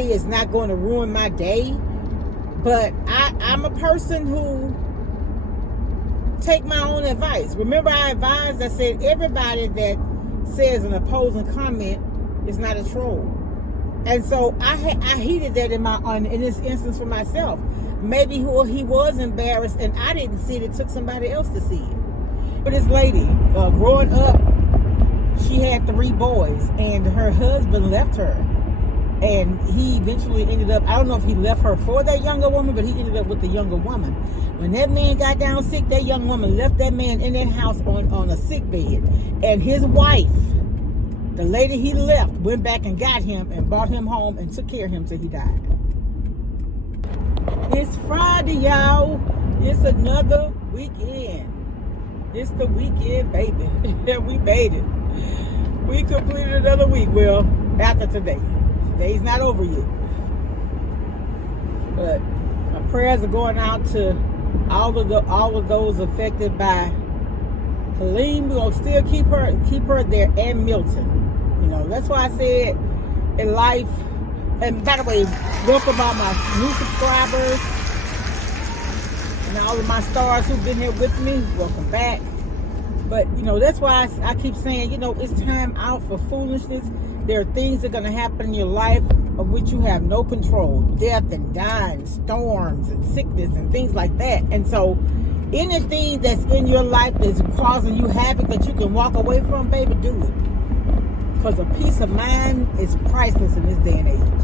It's not going to ruin my day, but I'm a person who take my own advice. Remember, I advised, I said everybody that says an opposing comment is not a troll. And so I heeded that in this instance for myself. Maybe he was embarrassed and I didn't see it. It took somebody else to see it. But this lady, growing up, she had 3 boys and her husband left her. And he eventually ended up, I don't know if he left her for that younger woman, but he ended up with the younger woman. When that man got down sick, that young woman left that man in that house on a sick bed. And his wife, the lady he left, went back and got him and brought him home and took care of him till he died. It's Friday, y'all. It's another weekend. It's the weekend, baby. We made it. We completed another week. Well, after today. Today's not over yet. But my prayers are going out to all of those affected by Helene. We're gonna still keep her there, and Milton. You know, that's why I said in life. And by the way, welcome all my new subscribers and all of my stars who've been here with me. Welcome back. But you know, that's why I keep saying, you know, it's time out for foolishness. There are things that are going to happen in your life of which you have no control. Death and dying, storms and sickness and things like that. And so anything that's in your life that's causing you havoc that you can walk away from, baby, do it. Because a peace of mind is priceless in this day and age.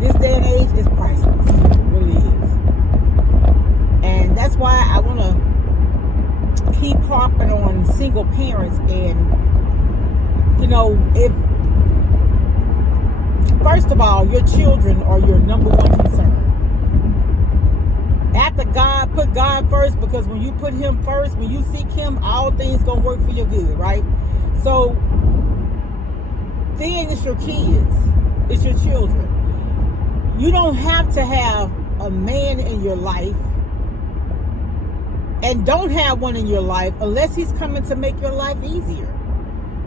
This day and age is priceless. It really is. And that's why I want to keep harping on single parents. And you know, if first of all, your children are your number one concern. After God, put God first, because when you put him first, when you seek him, all things gonna work for your good, right? So then it's your kids, it's your children. You don't have to have a man in your life, and don't have one in your life unless he's coming to make your life easier.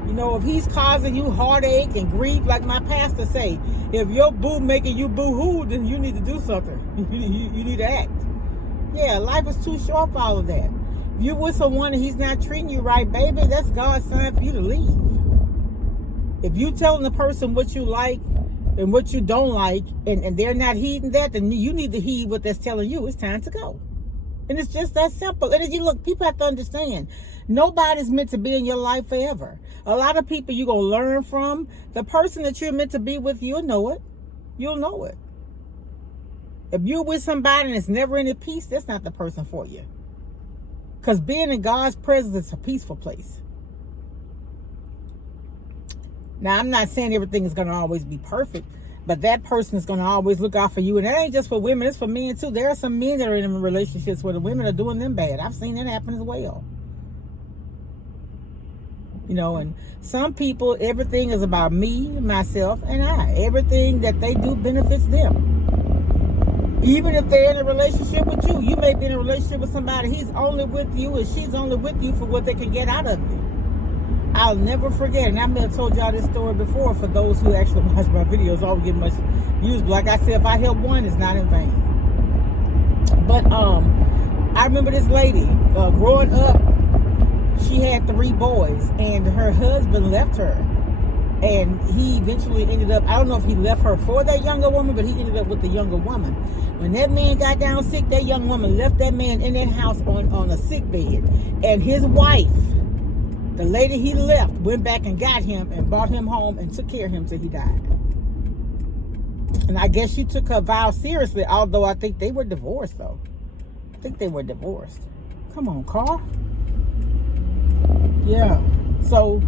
You know, if he's causing you heartache and grief, like my pastor say, if your boo making you boo-hoo, then you need to do something. You need to act. Yeah, life is too short for all of that. If you're with someone and he's not treating you right, baby, that's God's sign for you to leave. If you telling the person what you like and what you don't like, and they're not heeding that, then you need to heed what that's telling you. It's time to go. And it's just that simple. And you look, people have to understand, nobody's meant to be in your life forever. A lot of people you're going to learn from. The person that you're meant to be with, you'll know it. You'll know it. If you're with somebody and it's never any peace, that's not the person for you. Because being in God's presence is a peaceful place. Now, I'm not saying everything is going to always be perfect, but that person is going to always look out for you. And that ain't just for women, it's for men too. There are some men that are in relationships where the women are doing them bad. I've seen that happen as well. You know, and some people, everything is about me, myself, and I. Everything that they do benefits them. Even if they're in a relationship with you, you may be in a relationship with somebody, he's only with you and she's only with you for what they can get out of you. I'll never forget, and I may have told y'all this story before for those who actually watch my videos, always get much views. But like I said, if I help one, it's not in vain. But I remember this lady, growing up, she had 3 boys and her husband left her. And he eventually ended up, I don't know if he left her for that younger woman, but he ended up with the younger woman. When that man got down sick, that young woman left that man in that house on a sick bed. And his wife, the lady he left, went back and got him and brought him home and took care of him till he died. And I guess she took her vow seriously, although I think they were divorced, though. I think they were divorced. Come on, Carl. Yeah. So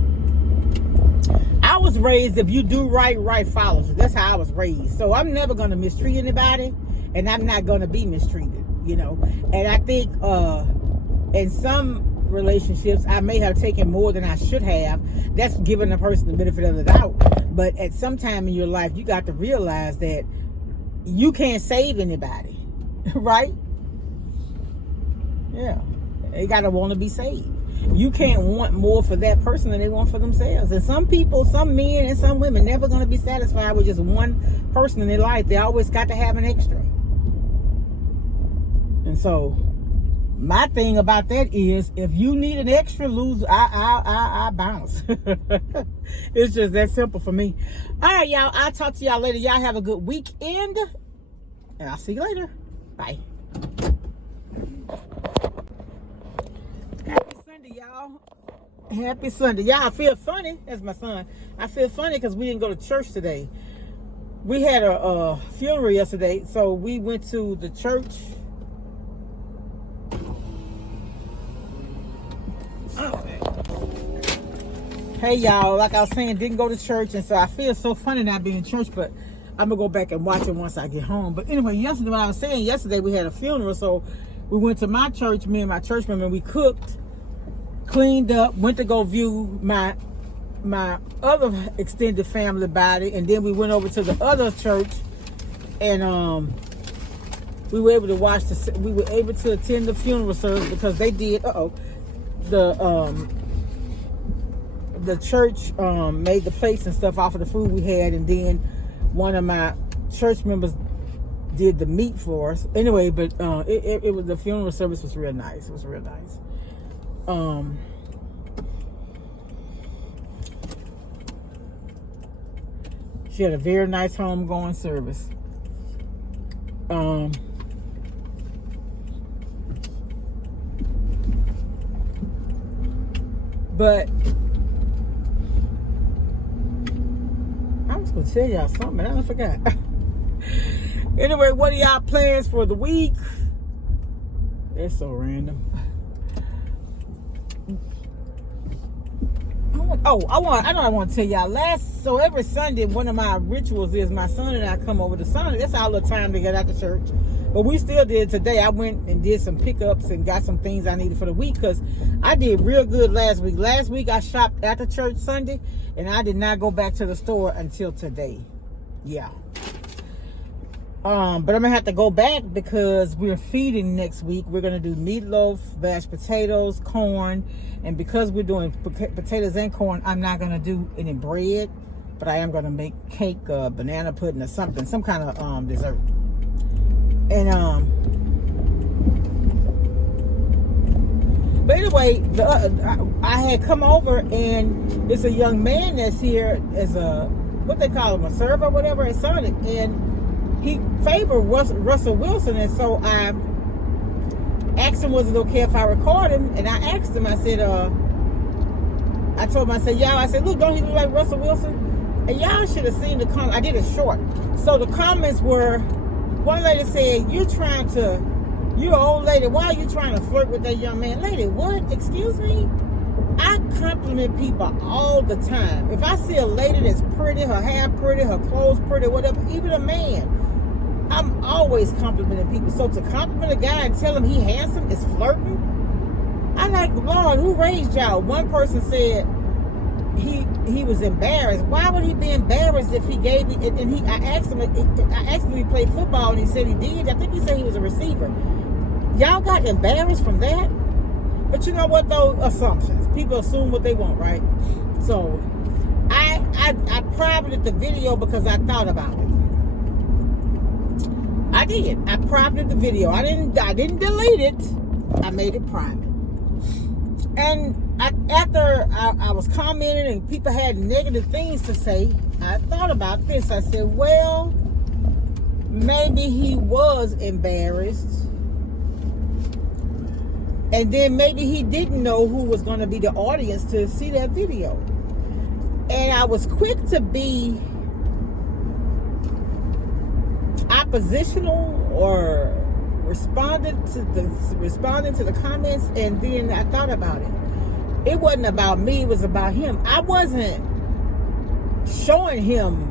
I was raised, if you do right, right follows you. That's how I was raised. So I'm never going to mistreat anybody, and I'm not going to be mistreated, you know. And I think in some relationships, I may have taken more than I should have. That's giving the person the benefit of the doubt. But at some time in your life, you got to realize that you can't save anybody, right? Yeah. They got to want to be saved. You can't want more for that person than they want for themselves. And some people, some men and some women, never going to be satisfied with just one person in their life. They always got to have an extra. And so, my thing about that is, if you need an extra, I bounce. It's just that simple for me. All right, y'all. I'll talk to y'all later. Y'all have a good weekend. And I'll see you later. Bye. Happy Sunday, y'all. Happy Sunday. Y'all, I feel funny. That's my son. I feel funny because we didn't go to church today. We had a funeral yesterday, so we went to the church. Hey y'all, like I was saying, didn't go to church, and so I feel so funny not being in church, but I'm gonna go back and watch it once I get home. But anyway, yesterday, what I was saying, yesterday we had a funeral, so we went to my church, me and my church member, and we cooked, cleaned up, went to go view my other extended family body, and then we went over to the other church, and we were able to attend the funeral service because they did the church made the plates and stuff off of the food we had, and then one of my church members did the meat for us. Anyway, but it was, the funeral service was real nice. It was real nice. She had a very nice homegoing service. But I was gonna tell y'all something, I forgot. Anyway, what are y'all plans for the week? It's so random. I want to tell y'all so every Sunday, one of my rituals is my son and I come over to Sunday. That's our little time to get out the church. But we still did today. I went and did some pickups and got some things I needed for the week, because I did real good last week. Last week I shopped at the church Sunday, and I did not go back to the store until today. Yeah. But I'm gonna have to go back because we're feeding next week. We're gonna do meatloaf, mashed potatoes, corn, and because we're doing potatoes and corn, I'm not gonna do any bread, but I am gonna make cake, banana pudding, or something, some kind of dessert. And but anyway, I had come over, and it's a young man that's here as a, what they call him, a server or whatever at Sonic, and he favored Rusell Wilson, and so I asked him, was it okay if I record him? And I asked him, I said, I told him, I said, y'all, I said, look, don't he look like Rusell Wilson? And y'all should have seen the comments. I did it short. So the comments were, one lady said, you're an old lady, why are you trying to flirt with that young man? Lady, what? Excuse me? I compliment people all the time. If I see a lady that's pretty, her hair pretty, her clothes pretty, whatever, even a man, I'm always complimenting people. So to compliment a guy and tell him he handsome is flirting? I like, Lord, who raised y'all? One person said he was embarrassed. Why would he be embarrassed if he gave me? And I asked him if he played football, and he said he did. I think he said he was a receiver. Y'all got embarrassed from that? But you know what though? Assumptions. People assume what they want, right? So I privated the video because I thought about it. I did. I privated the video. I didn't delete it. I made it private. And after I was commenting and people had negative things to say, I thought about this. I said, well, maybe he was embarrassed. And then maybe he didn't know who was going to be the audience to see that video. And I was quick to be oppositional or responding to the comments, and then I thought about it. It wasn't about me, it was about him. I wasn't showing him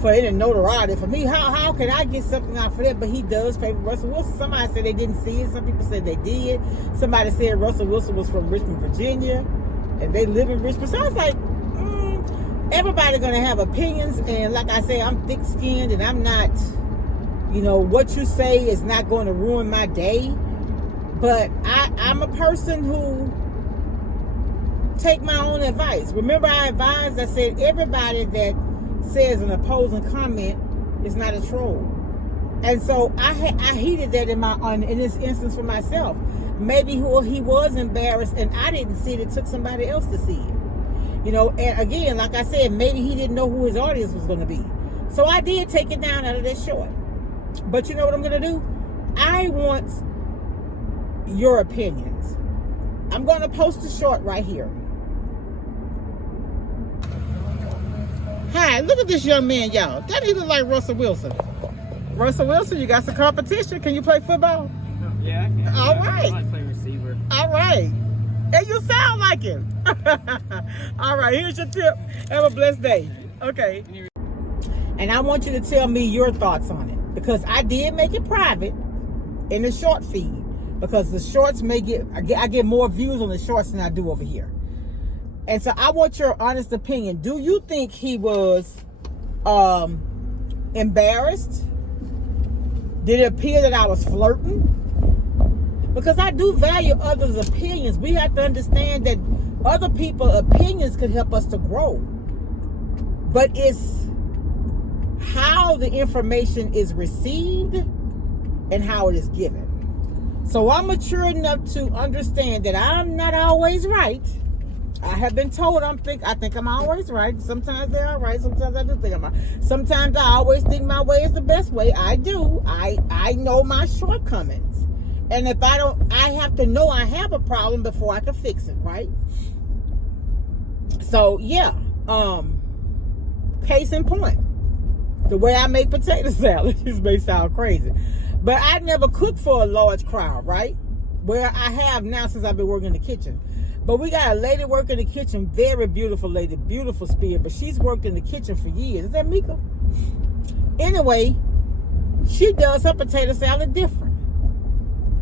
for any notoriety for me. How can I get something out for that? But he does favor Rusell Wilson. Somebody said they didn't see it. Some people said they did. Somebody said Rusell Wilson was from Richmond, Virginia, and they live in Richmond. So I was like, everybody's gonna have opinions, and like I say, I'm thick-skinned, and I'm not, what you say is not going to ruin my day. But I'm a person who take my own advice. Remember, I advised, I said everybody that says an opposing comment is not a troll. And so I heeded that in this instance for myself. Maybe he was embarrassed and I didn't see it. It took somebody else to see it. You know, and again, like I said, maybe he didn't know who his audience was going to be. So I did take it down out of that short. But you know what I'm going to do? I want your opinions. I'm going to post a short right here. Hi, look at this young man, y'all. Doesn't he look like Rusell Wilson? Rusell Wilson, you got some competition. Can you play football? Yeah, I can. All right. I like play receiver. All right. And you sound like him. All right, here's your tip. Have a blessed day. Okay. And I want you to tell me your thoughts on it. Because I did make it private in the short feed. Because the shorts I get more views on the shorts than I do over here. And so I want your honest opinion. Do you think he was embarrassed? Did it appear that I was flirting? Because I do value others' opinions. We have to understand that other people's opinions can help us to grow. But it's how the information is received and how it is given. So I'm mature enough to understand that I'm not always right. I have been told I think I'm always right. Sometimes they are right. Sometimes I do think I'm right. Sometimes I always think my way is the best way. I do. I know my shortcomings. And if I don't, I have to know I have a problem before I can fix it, right? So yeah. Case in point. The way I make potato salad, this may sound crazy. But I never cooked for a large crowd, right? Where I have now since I've been working in the kitchen. But we got a lady working in the kitchen, very beautiful lady, beautiful spirit, but she's worked in the kitchen for years. Is that Mika? Anyway, she does her potato salad different.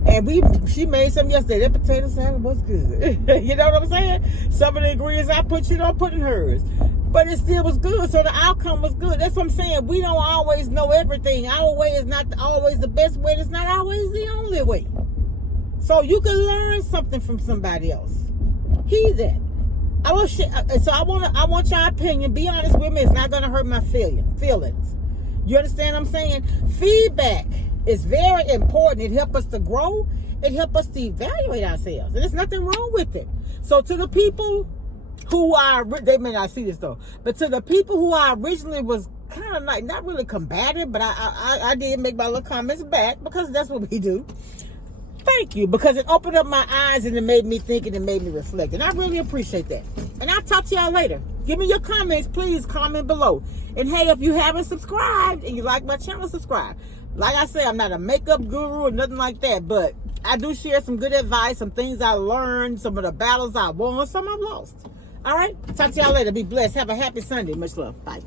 And she made some yesterday. That potato salad was good. You know what I'm saying? Some of the ingredients I put, you don't put in hers. But it still was good, so the outcome was good. That's what I'm saying. We don't always know everything. Our way is not always the best way. It's not always the only way. So you can learn something from somebody else. He's that. I want your opinion. Be honest with me. It's not gonna hurt my feelings. You understand what I'm saying? Feedback is very important. It helps us to grow. It helps us to evaluate ourselves. And there's nothing wrong with it. So to the people who they may not see this though, but to the people who I originally was kind of like not really combative, but I did make my little comments back because that's what we do. Thank you, because it opened up my eyes and it made me think and it made me reflect. And I really appreciate that. And I'll talk to y'all later. Give me your comments. Please comment below. And hey, if you haven't subscribed and you like my channel, subscribe. Like I said, I'm not a makeup guru or nothing like that, but I do share some good advice, some things I learned, some of the battles I won, some I've lost. All right? Talk to y'all later. Be blessed. Have a happy Sunday. Much love. Bye.